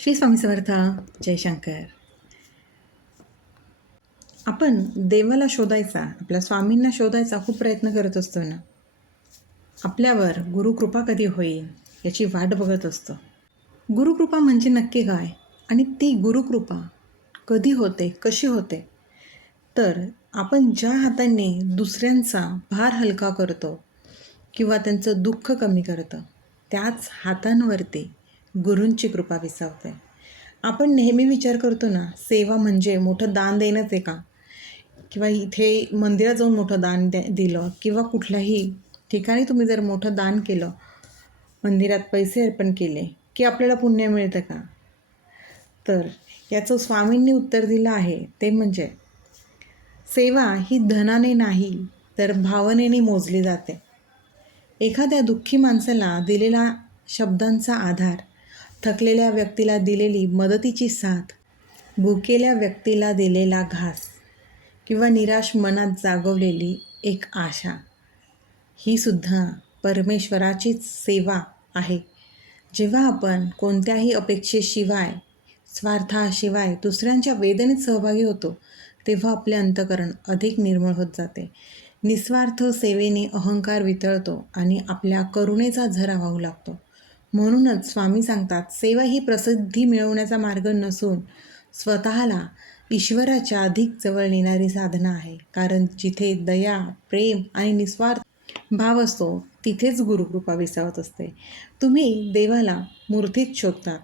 श्री स्वामी समर्थ. जयशंकर. आपण देवाला शोधायचा, आपल्या स्वामींना शोधायचा खूप प्रयत्न करत असतो ना. आपल्यावर गुरुकृपा कधी होईल याची वाट बघत असतो. गुरुकृपा म्हणजे नक्की काय आणि ती गुरुकृपा कधी होते, कशी होते? तर आपण ज्या हाताने दुसऱ्यांचा भार हलका करतो किंवा त्यांचं दुःख कमी करतो, त्याच हातांवरती गुरूंची कृपा विसावते. आपण नेहमी विचार करतो ना, सेवा म्हणजे मोठं दान देणंच आहे का? किंवा इथे मंदिरात जाऊन मोठं दान दिलं किंवा कुठल्याही ठिकाणी तुम्ही जर मोठं दान केलं, मंदिरात पैसे अर्पण केले की आपल्याला पुण्य मिळतं का? तर याचं स्वामींनी उत्तर दिलं आहे, ते म्हणजे सेवा ही धनाने नाही तर भावनेने मोजली जाते. एखाद्या दुःखी माणसाला दिलेला शब्दांचा आधार, थकलेल्या व्यक्तीला दिलेली मदतीची साथ, भुकेल्या व्यक्तीला दिलेला घास किंवा निराश मनात जागवलेली एक आशा, ही सुद्धा परमेश्वराचीच सेवा आहे. जेव्हा आपण कोणत्याही अपेक्षेशिवाय, स्वार्थाशिवाय दुसऱ्यांच्या वेदनेत सहभागी होतो, तेव्हा आपले अंतःकरण अधिक निर्मळ होत जाते. निस्वार्थ सेवेने अहंकार वितळतो आणि आपल्या करुणेचा झरा वाहू लागतो. म्हणूनच स्वामी सांगतात, सेवा ही प्रसिद्धी मिळवण्याचा मार्ग नसून स्वतःला ईश्वराच्या अधिक जवळ नेणारी साधना आहे. कारण जिथे दया, प्रेम आणि निस्वार्थ भाव असतो, तिथेच गुरुकृपा विसावत असते. तुम्ही देवाला मूर्तीत शोधतात,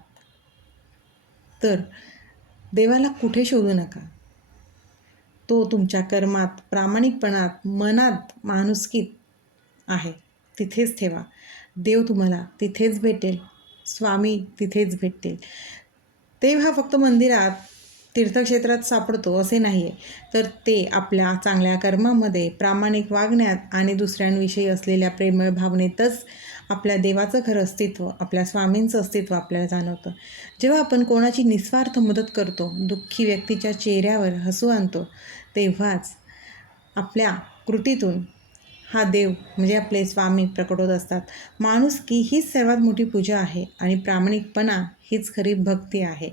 तर देवाला कुठे शोधू नका. तो तुमच्या कर्मात, प्रामाणिकपणात, मनात, माणुसकीत आहे. तिथेच ठेवा. देव तुम्हाला तिथेच भेटेल, स्वामी तिथेच भेटतील. देव हा फक्त मंदिरात, तीर्थक्षेत्रात सापडतो असे नाही आहे, तर ते आपल्या चांगल्या कर्मामध्ये, प्रामाणिक वागण्यात आणि दुसऱ्यांविषयी असलेल्या प्रेमळ भावनेतच आपल्या देवाचं खरं अस्तित्व, आपल्या स्वामींचं अस्तित्व आपल्याला जाणवतं. जेव्हा आपण कोणाची निस्वार्थ मदत करतो, दुःखी व्यक्तीच्या चेहऱ्यावर हसू आणतो, तेव्हाच आपल्या कृतीतून हा देव म्हणजे आपले स्वामी प्रकट होत असतात. माणुसकी हीच सर्वात मोठी पूजा आहे आणि प्रामाणिकपणा हीच खरी भक्ती आहे.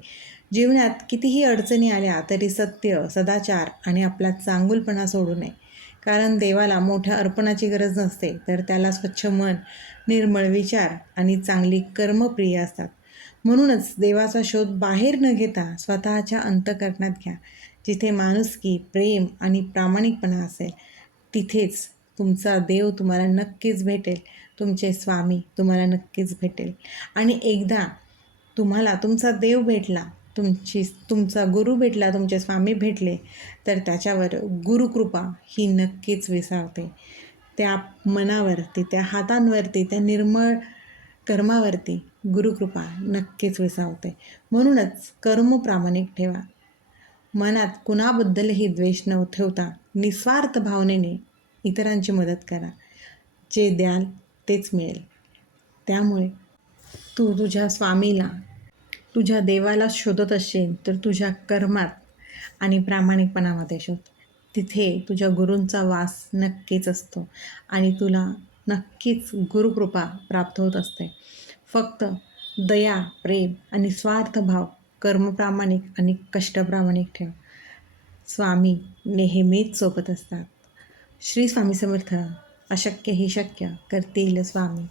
जीवनात कितीही अडचणी आल्या तरी सत्य, सदाचार आणि आपला चांगुलपणा सोडू नये. कारण देवाला मोठ्या अर्पणाची गरज नसते, तर त्याला स्वच्छ मन, निर्मळ विचार आणि चांगली कर्मप्रिय असतात. म्हणूनच देवाचा शोध बाहेर न घेता स्वतःच्या अंतःकरणात घ्या. जिथे माणुसकी, प्रेम आणि प्रामाणिकपणा असेल, तिथेच तुमचा देव तुम्हाला नक्कीच भेटेल. तुमचे स्वामी तुम्हाला नक्कीच भेटेल. आणि एकदा तुम्हाला तुमचा देव भेटला, तुमचा गुरु भेटला, तुमचे स्वामी भेटले, तर त्याच्यावर गुरुकृपा ही नक्कीच विसावते. त्या मनावरती, त्या हातांवरती, त्या निर्मळ कर्मावरती गुरुकृपा नक्कीच विसावते. म्हणूनच कर्म प्रामाणिक ठेवा. मनात कुणाबद्दलही द्वेष न ठेवता निस्वार्थ भावनेने इतरांची मदत करा. जे द्याल तेच मिळेल. त्यामुळे तू तुझ्या स्वामीला, तुझ्या देवाला शोधत असशील, तर तुझ्या कर्मात आणि प्रामाणिकपणामध्ये शोध. तिथे तुझ्या गुरूंचा वास नक्कीच असतो आणि तुला नक्कीच गुरुकृपा प्राप्त होत असते. फक्त दया, प्रेम आणि स्वार्थ भाव, कर्मप्रामाणिक आणि कष्टप्रामाणिक ठेव. स्वामी नेहमीच सोबत असतात. श्री स्वामी समर्थ. अशक्य ही शक्य करतील स्वामी,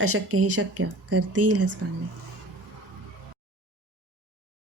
अशक्य ही शक्य करतील स्वामी.